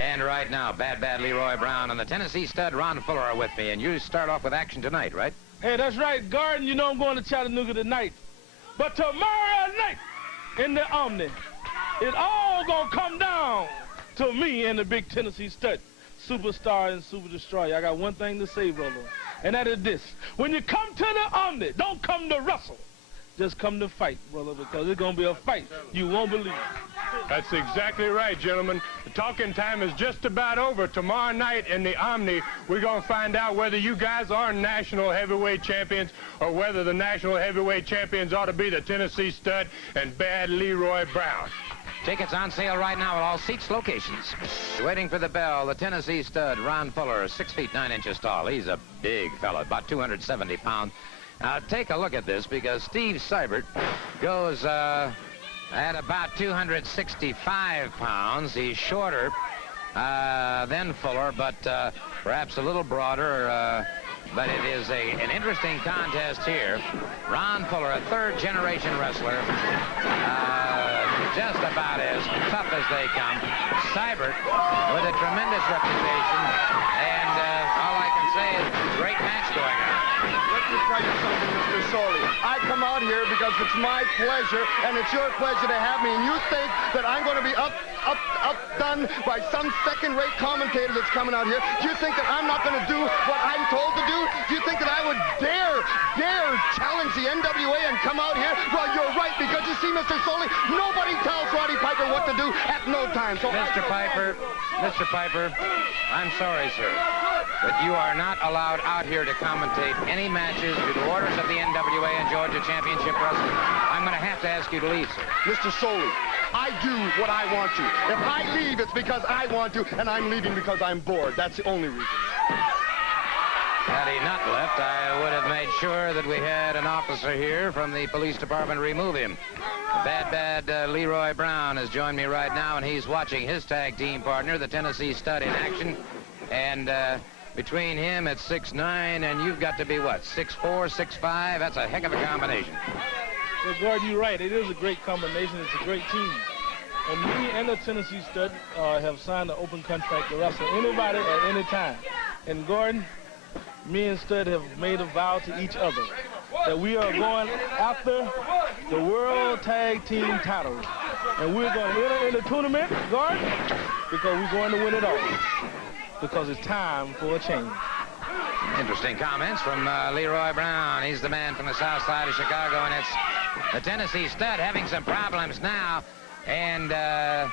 And right now, Bad Leroy Brown and the Tennessee stud Ron Fuller are with me, and you start off with action tonight, right? Hey, that's right, Garden. You know I'm going to Chattanooga tonight. But tomorrow night in the Omni, it all going to come down to me and the big Tennessee stud, Superstar and Super Destroyer. I got one thing to say, brother, and that is this. When you come to the Omni, don't come to wrestle. Just come to fight, brother, because it's going to be a fight you won't believe. That's exactly right, gentlemen. The talking time is just about over. Tomorrow night in the Omni, we're going to find out whether you guys are national heavyweight champions or whether the national heavyweight champions ought to be the Tennessee stud and Bad Leroy Brown. Tickets on sale right now at all seats locations. Waiting for the bell, the Tennessee stud, Ron Fuller, 6 feet 9 inches tall. He's a big fella, about 270 pounds. Now, take a look at this, because Steve Seibert goes at about 265 pounds. He's shorter than Fuller, but perhaps a little broader. But it is an interesting contest here. Ron Fuller, a third-generation wrestler, just about as tough as they come. Seibert with a tremendous reputation, and all I can say is great match going on. Let me tell you something, Mr. Soley. I come out here because it's my pleasure, and it's your pleasure to have me, and you think that I'm going to be outdone by some second-rate commentator that's coming out here? Do you think that I'm not going to do what I'm told to do? Do you think that I would dare challenge the NWA and come out here? Well, you're right, because you see, Mr. Soley, nobody tells Roddy Piper what to do at no time. So Mr. Piper, I'm sorry, sir, but you are not allowed out here to commentate any matches due to orders of the NWA and Georgia Championship Wrestling. I'm going to have to ask you to leave, sir. Mr. Soley, I do what I want to. If I leave, it's because I want to, and I'm leaving because I'm bored. That's the only reason. Had he not left, I would have made sure that we had an officer here from the police department remove him. Bad Leroy Brown has joined me right now, and he's watching his tag team partner, the Tennessee stud, in action. And between him at 6'9", and you've got to be, what, 6'4", 6'5"? That's a heck of a combination. Well, Gordon, you're right. It is a great combination. It's a great team. And me and the Tennessee stud have signed an open contract to wrestle anybody at any time. And Gordon, me and Stud have made a vow to each other that we are going after the World Tag Team titles. And we're going to enter in the tournament, Gordon, because we're going to win it all. Because it's time for a change. Interesting comments from Leroy Brown. He's the man from the south side of Chicago, and it's the Tennessee stud having some problems now. And the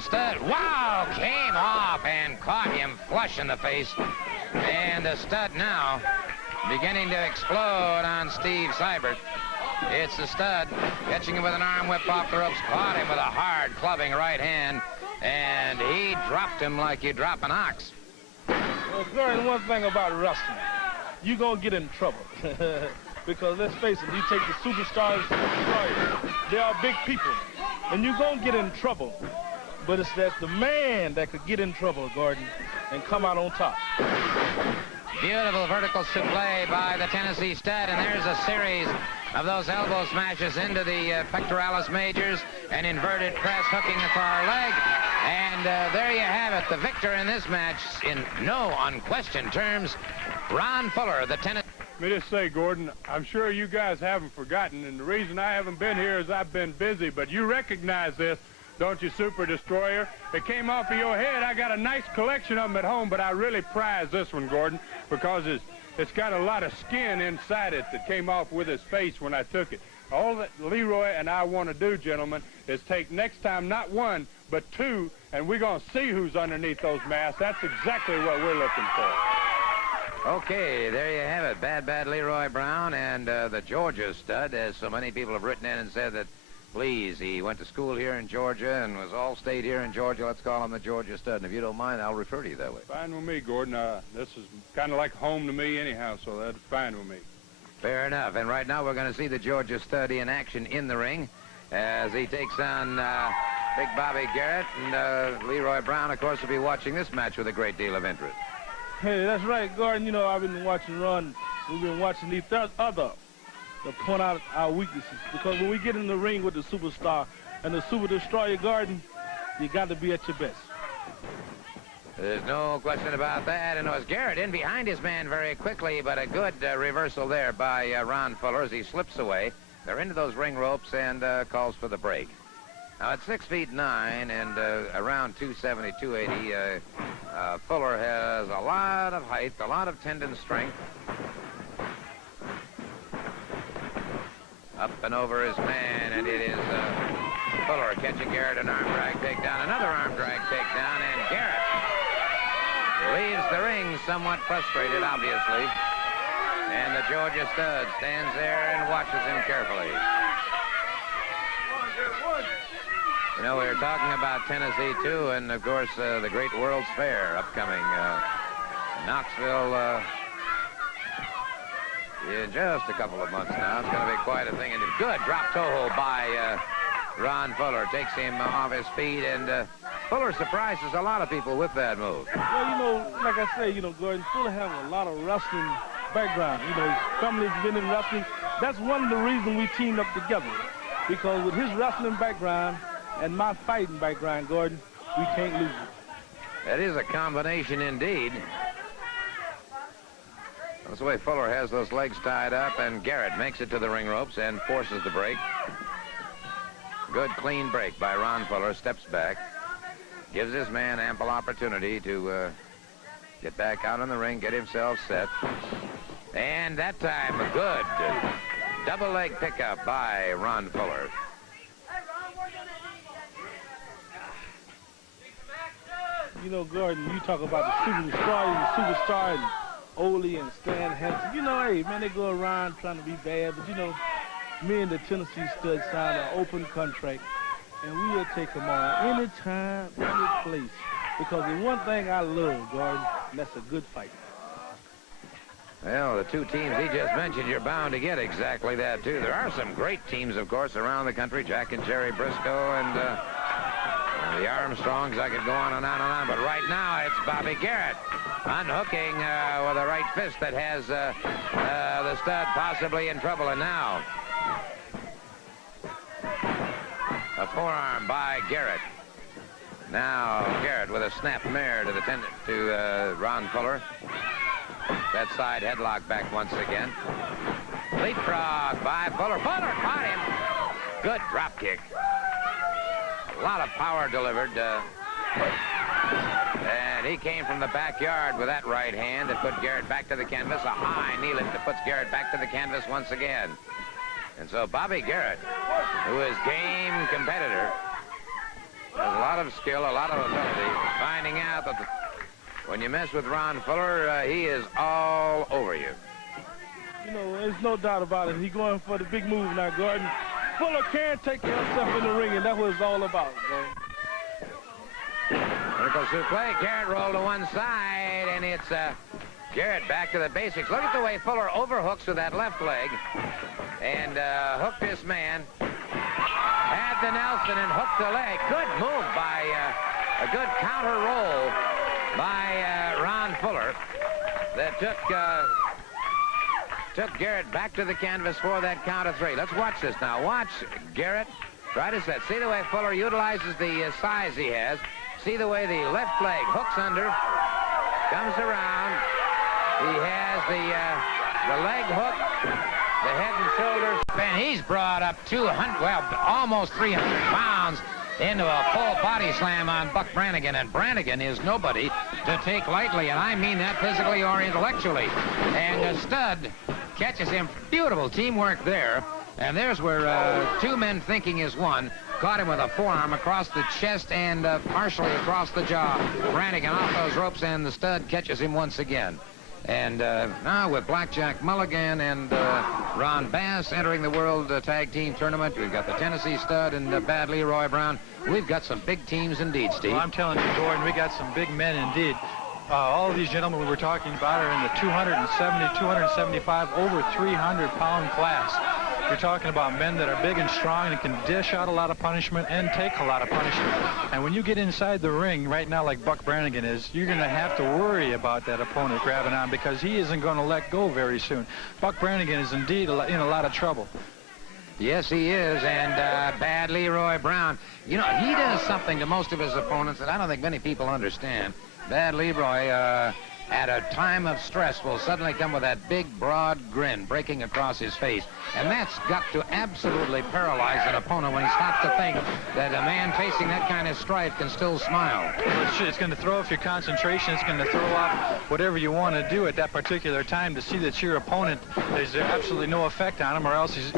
stud, wow, came off and caught him flush in the face. And the stud now beginning to explode on Steve Seibert. It's the stud catching him with an arm whip off the ropes, caught him with a hard clubbing right hand, and he dropped him like you drop an ox. Well, Gordon, one thing about wrestling, you're going to get in trouble. Because let's face it, you take the Superstars, they are big people, and you're going to get in trouble. But it's that the man that could get in trouble, Gordon, and come out on top. Beautiful vertical souffle by the Tennessee stud, and there's a series of those elbow smashes into the pectoralis majors, and inverted press hooking the far leg. And there you have it, the victor in this match, in no unquestioned terms, Ron Fuller, the Tennessee. Let me just say, Gordon, I'm sure you guys haven't forgotten, and the reason I haven't been here is I've been busy, but you recognize this, don't you, Super Destroyer? It came off of your head. I got a nice collection of them at home, but I really prize this one, Gordon, because it's got a lot of skin inside it that came off with his face when I took it. All that Leroy and I want to do, gentlemen, is take next time not one, but two, and we're going to see who's underneath those masks. That's exactly what we're looking for. Okay, there you have it. Bad Leroy Brown and the Georgia stud, as so many people have written in and said that, please, he went to school here in Georgia and was all state here in Georgia. Let's call him the Georgia stud. And if you don't mind, I'll refer to you that way. Fine with me, Gordon. This is kind of like home to me anyhow, so that's fine with me. Fair enough. And right now we're going to see the Georgia stud in action in the ring as he takes on Big Bobby Garrett. And Leroy Brown, of course, will be watching this match with a great deal of interest. Hey, that's right, Gordon. You know, I've been watching Ron. We've been watching these other to point out our weaknesses. Because when we get in the ring with the Superstar and the Super Destroyer, Gordon, you got to be at your best. There's no question about that. And it was Garrett in behind his man very quickly, but a good reversal there by Ron Fuller as he slips away. They're into those ring ropes and calls for the break. Now, at 6'9" and around 270, 280, Fuller has a lot of height, a lot of tendon strength. Up and over his man, and it is Fuller catching Garrett, an arm drag takedown, another arm drag takedown, and Garrett leaves the ring somewhat frustrated, obviously. And the Georgia stud stands there and watches him carefully. You know, we were talking about Tennessee, too, and, of course, the great World's Fair upcoming. Knoxville in just a couple of months now. It's going to be quite a thing. And a good drop toe hold by Ron Fuller. Takes him off his feet, and Fuller surprises a lot of people with that move. Well, you know, like I say, you know, Gordon, Fuller has a lot of wrestling background. You know, his family's been in wrestling. That's one of the reasons we teamed up together. Because with his wrestling background and my fighting background, Gordon, we can't lose it. That is a combination indeed. That's the way Fuller has those legs tied up, and Garrett makes it to the ring ropes and forces the break. Good clean break by Ron Fuller. Steps back. Gives his man ample opportunity to get back out on the ring, get himself set. And that time, a good double leg pickup by Ron Fuller. You know, Gordon, you talk about the superstar and Ole and Stan Hansen. You know, hey, man, they go around trying to be bad, but, you know, me and the Tennessee Stud signed an open contract, and we will take them on anytime, any place. Because the one thing I love, Gordon, and that's a good fight. Well, the two teams he just mentioned, you're bound to get exactly that, too. There are some great teams, of course, around the country. Jack and Jerry Briscoe and the Armstrongs. I could go on and on and on. But right now, it's Bobby Garrett unhooking with a right fist that has the Stud possibly in trouble. And now, a forearm by Garrett. Now, Garrett with a snap mare to Ron Fuller. That side headlock back once again. Leapfrog by Fuller. Fuller caught him. Good drop kick. A lot of power delivered. And he came from the backyard with that right hand that put Garrett back to the canvas. A high knee lift that puts Garrett back to the canvas once again. And so Bobby Garrett, who is game competitor, has a lot of skill, a lot of ability, finding out that when you mess with Ron Fuller, he is all over you. You know, there's no doubt about it. He's going for the big move now, Gordon. Fuller can't take care of himself in the ring, and that's what it's all about, Gordon. Vertical suplex. Garrett rolled to one side, and it's Garrett back to the basics. Look at the way Fuller overhooks with that left leg and hooked this man. Had the Nelson and hooked the leg. Good move by a good counter roll by Ron Fuller that took Garrett back to the canvas for that count of three. Let's watch this now. Watch Garrett try to set. See the way Fuller utilizes the size he has. See the way the left leg hooks under, comes around. He has the leg hook, the head and shoulders. And he's brought up 200, well, almost 300 pounds into a full body slam on Buck Brannigan. And Brannigan is nobody to take lightly, and I mean that physically or intellectually. And the Stud catches him. Beautiful teamwork there. And there's where two men thinking is one. Caught him with a forearm across the chest and partially across the jaw. Brannigan off those ropes, and the Stud catches him once again. And now with Blackjack Mulligan and Ron Bass entering the World Tag Team Tournament, we've got the Tennessee Stud and Bad Leroy Brown. We've got some big teams indeed, Steve. Well, I'm telling you, Gordon, we got some big men indeed. All of these gentlemen we were talking about are in the 270, 275, over 300-pound class. You're talking about men that are big and strong and can dish out a lot of punishment and take a lot of punishment. And when you get inside the ring right now like Buck Brannigan is, you're going to have to worry about that opponent grabbing on because he isn't going to let go very soon. Buck Brannigan is indeed in a lot of trouble. Yes, he is, and Bad Leroy Brown. You know, he does something to most of his opponents that I don't think many people understand. Bad Leroy, at a time of stress, will suddenly come with that big, broad grin breaking across his face. And that's got to absolutely paralyze an opponent when he stops to think that a man facing that kind of strife can still smile. It's going to throw off your concentration. It's going to throw off whatever you want to do at that particular time to see that your opponent, there's absolutely no effect on him, or else he's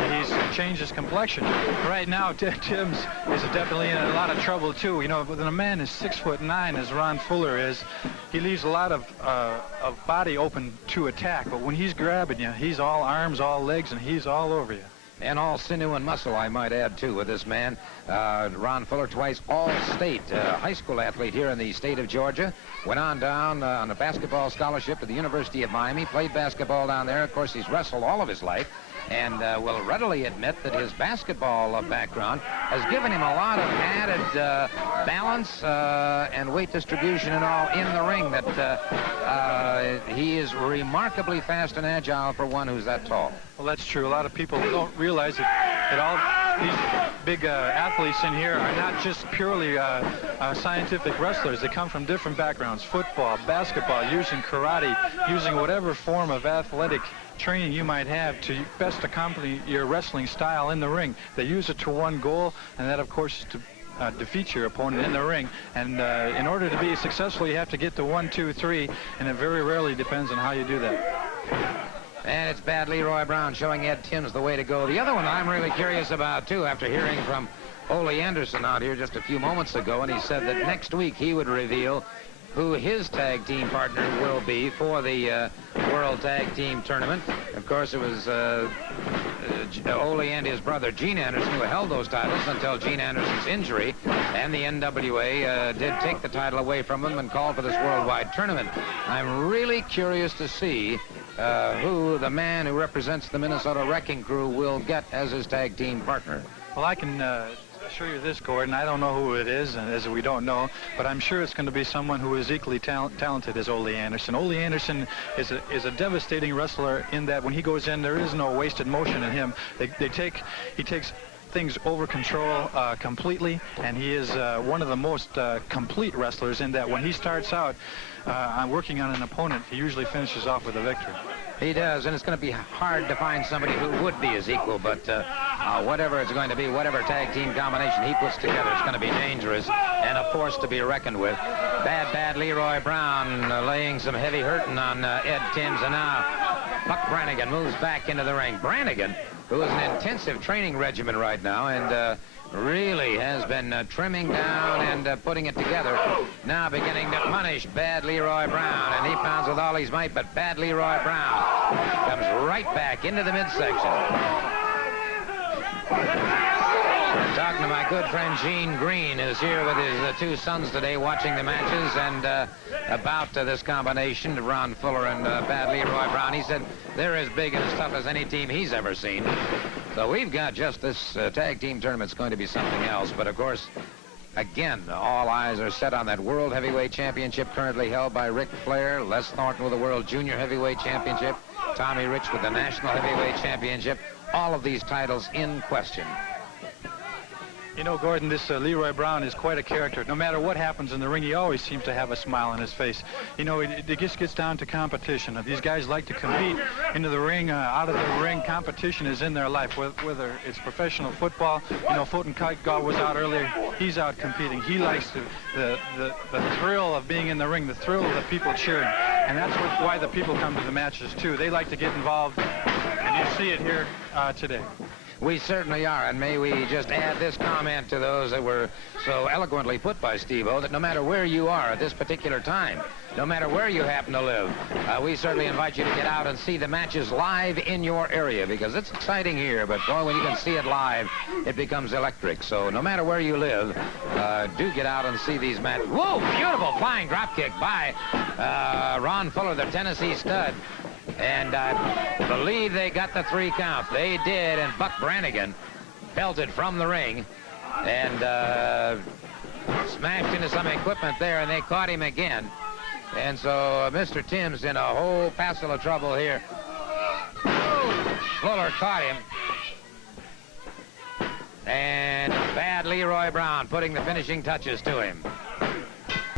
changed his complexion. Right now, Timms is definitely in a lot of trouble, too. You know, when a man is 6'9", as Ron Fuller is, he leaves a lot of body open to attack, but when he's grabbing you, he's all arms, all legs, and he's all over you. And all sinew and muscle, I might add, too, with this man. Ron Fuller, twice all-state high school athlete here in the state of Georgia. Went on down on a basketball scholarship to the University of Miami, played basketball down there. Of course, he's wrestled all of his life, and will readily admit that his basketball background has given him a lot of added balance and weight distribution and all in the ring, that he is remarkably fast and agile for one who's that tall. Well, that's true. A lot of people don't realize that all these big athletes in here are not just purely scientific wrestlers. They come from different backgrounds: football, basketball, using karate, using whatever form of athletic training you might have to best accompany your wrestling style in the ring. They use it to one goal, and that, of course, is to defeat your opponent in the ring. And in order to be successful, you have to get to 1, 2, 3, and it very rarely depends on how you do that. And it's Bad Leroy Brown showing Ed Timms the way to go. The other one I'm really curious about, too, after hearing from Ole Anderson out here just a few moments ago, and he said that next week he would reveal who his tag team partner will be for the World Tag Team Tournament. Of course, it was Ole and his brother Gene Anderson who held those titles until Gene Anderson's injury, and the NWA did take the title away from him and called for this worldwide tournament. I'm really curious to see who the man who represents the Minnesota Wrecking Crew will get as his tag team partner. Well, I can assure you this, Gordon. I don't know who it is, as we don't know, but I'm sure it's going to be someone who is equally talented as Ole Anderson. Ole Anderson is a devastating wrestler in that when he goes in, there is no wasted motion in him. He takes things over control completely, and he is one of the most complete wrestlers in that when he starts out working on an opponent, he usually finishes off with a victory. He does, and it's going to be hard to find somebody who would be his equal, but whatever it's going to be, whatever tag team combination he puts together, it's going to be dangerous and a force to be reckoned with. Bad Leroy Brown laying some heavy hurting on Ed Timms, and now Buck Brannigan moves back into the ring. Brannigan, who is an intensive training regimen right now, and really has been trimming down and putting it together. Now beginning to punish Bad Leroy Brown, and he pounds with all his might, but Bad Leroy Brown comes right back into the midsection. Talking to my good friend Gene Green, who's here with his two sons today watching the matches, and about this combination of Ron Fuller and Bad Leroy Brown. He said they're as big and as tough as any team he's ever seen. So we've got just this tag team tournament's going to be something else. But of course, again, all eyes are set on that World Heavyweight Championship currently held by Ric Flair, Les Thornton with the World Junior Heavyweight Championship, Tommy Rich with the National Heavyweight Championship. All of these titles in question. You know, Gordon, this Leroy Brown is quite a character. No matter what happens in the ring, he always seems to have a smile on his face. You know, it just gets down to competition. These guys like to compete into the ring, out of the ring. Competition is in their life, whether it's professional football. You know, Fulton Kite was out earlier. He's out competing. He likes the thrill of being in the ring, the thrill of the people cheering. And that's why the people come to the matches, too. They like to get involved, and you see it here today. We certainly are, and may we just add this comment to those that were so eloquently put by Steve-O, that no matter where you are at this particular time, no matter where you happen to live, we certainly invite you to get out and see the matches live in your area, because it's exciting here, but boy, when you can see it live, it becomes electric. So no matter where you live, do get out and see these matches. Whoa, beautiful flying drop kick by Ron Fuller, the Tennessee stud. And I believe they got the 3 count. They did, and Buck Brannigan belted from the ring and smashed into some equipment there, and they caught him again. And so Mr. Timms in a whole passel of trouble here. Fuller caught him. And Bad Leroy Brown putting the finishing touches to him.